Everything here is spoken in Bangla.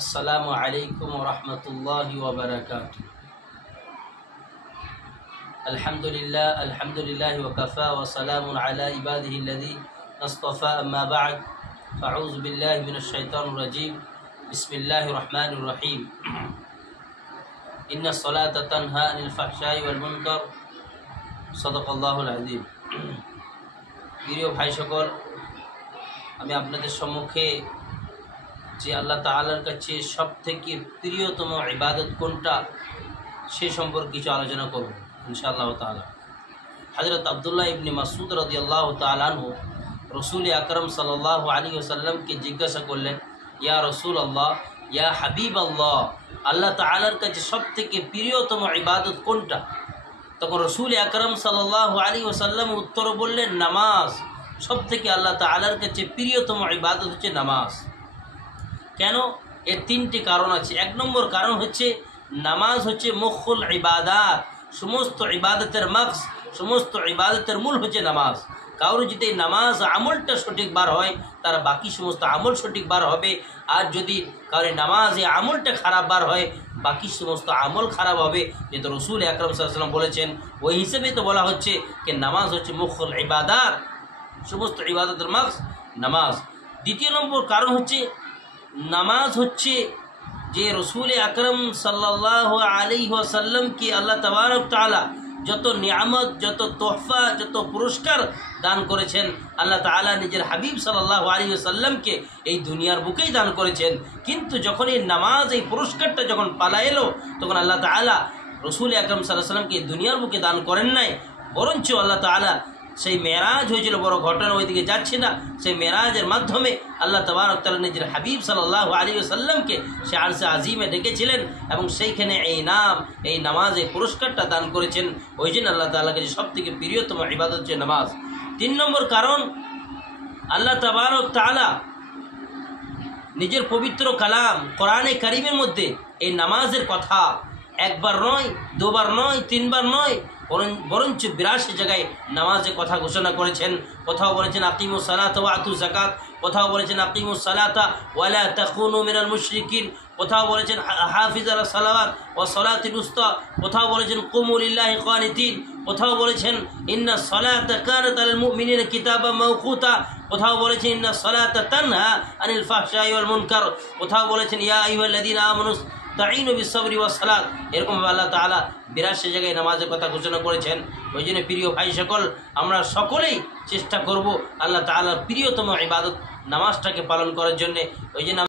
আসসালামু আলাইকুম ওয়া রাহমাতুল্লাহি ওয়া বারাকাতুহু। আলহামদুলিল্লাহি ওয়া কাফা ওয়া সালামুন আলা ইবাদিহিল্লাযী ইসতাফা, আম্মা বা'দ। ফাউযু বিল্লাহি মিনাশ শাইতানির রাজীম। বিসমিল্লাহির রহমানির রহিম। ইন্নাস সালাতা তানহা আনিল ফাহশাই ওয়াল মুনকার। সাদাকাল্লাহুল আযীম। প্রিয় ভাই সকল, আমি আপনাদের সম্মুখে যে আল্লাহ তাআলার কাছে সবথেকে প্রিয়তম ইবাদত কোনটা সে সম্পর্কে কিছু আলোচনা করব ইনশাআল্লাহ তাআলা। হযরত আব্দুল্লাহ ইবনে মাসউদ রাদিয়াল্লাহু তাআলা আনহু রাসূল আকরাম সাল্লাল্লাহু আলাইহি ওয়াসাল্লামকে জিজ্ঞাসা করলেন, ইয়া রাসূলুল্লাহ, ইয়া হাবিবাল্লাহ, আল্লাহ তাআলার কাছে সবথেকে প্রিয়তম ইবাদত কোনটা? তখন রাসূল আকরাম সাল্লাল্লাহু আলাইহি ওয়াসাল্লাম উত্তর বললেন, নামাজ। সবথেকে আল্লাহ তাআলার কাছে প্রিয়তম ইবাদত হচ্ছে নামাজ। কেন? এর তিনটি কারণ আছে। এক নম্বর কারণ হচ্ছে নামাজ হচ্ছে মুখুল ইবাদাত, সমস্ত ইবাদতের মাকস, সমস্ত ইবাদতের মূল হচ্ছে নামাজ। কারো যদি নামাজ আমলটা সঠিক বার হয় তার বাকি সমস্ত আমল সঠিক বার হবে, আর যদি কারো নামাজে আমলটা খারাপ বার হয় বাকি সমস্ত আমল খারাপ হবে। যেহেতু রাসূল আকরাম সাল্লাল্লাহু আলাইহি ওয়াসাল্লাম বলেছেন, ওই হিসেবে তো বলা হচ্ছে যে নামাজ হচ্ছে মুখুল ইবাদাত, সমস্ত ইবাদতের মাকস নামাজ। দ্বিতীয় নম্বর কারণ হচ্ছে নামাজ হচ্ছে যে রাসূল আকরাম সাল্লাল্লাহু আলাইহি ওয়াসাল্লামকে আল্লাহ তাবারক তাআলা যত নিয়ামত, যত তোহফা, যত পুরস্কার দান করেছেন, আল্লাহ তাআলা নিজের হাবিব সাল্লাল্লাহু আলাইহি ওয়াসাল্লামকে এই দুনিয়ার বুকেই দান করেছেন। কিন্তু যখন এই নামাজ, এই পুরস্কারটা যখন পালা এলো, তখন আল্লাহ তাআলা রাসূল আকরাম সাল্লাল্লাহু আলাইহি ওয়াসাল্লামকে দুনিয়ার বুকে দান করেন নাই, বরঞ্চ আল্লাহ তাআলা সেই মেরাজ হয়েছিল, বড় ঘটনা, ওইদিকে যাচ্ছে না, সেই মেরাজের মাধ্যমে আল্লাহ তাবারক তাআলা নিজের হাবিব সাল্লাল্লাহু আলাইহি ওয়াসাল্লামকে সে আরশে আজিমে ডেকেছিলেন এবং সেইখানে এই নামাজ, এই পুরস্কারটা দান করেছেন। ওই জন্য আল্লাহ তাআলার কাছে সবথেকে প্রিয়তম ইবাদত হচ্ছে নামাজ। তিন নম্বর কারণ, আল্লাহ তাবারক তাআলা নিজের পবিত্র কালাম কোরআনে কারীমের মধ্যে এই নামাজের কথা একবার নয়, দুবার নয়, তিনবার নয়, বরঞ্চ 82 জায়গায় নামাজের কথা ঘোষণা করেছেন। কোথাও বলেছেন আকিমুস সালাতা ওয়া আতুজ যাকাত, কোথাও বলেছেন আকিমুস সালাতা ওয়া লা তাকুনু মিনাল মুশরিকিন, কোথাও বলেছেন হাফিজ আলা সালাওয়াত ওয়া সালাতিল উস্তা, কোথাও বলেছেন কুমু লিল্লাহি কানিতিন, কোথাও বলেছেন ইন্নাস সালাতা কানাত আলাল মুমিনিনা কিতাবাম মাওকুতা, কোথাও বলেছেন ইন্নাস সালাতা তানহা আনিল ফাহশাই ওয়াল মুনকার, কোথাও বলেছেন ইয়া আইয়ুহাল্লাযীনা আমানু তাঈনু বিসসবরি ওয়াস সালাত। এরকম আল্লাহ তাআলা 82 জায়গায় নামাজের কথা ঘোষণা করেছেন। ওই জন্য প্রিয় ভাই সকল, আমরা সকলেই চেষ্টা করব আল্লাহ তাআলার প্রিয়তম ইবাদত নামাজটাকে পালন করার জন্য। ওই জন্য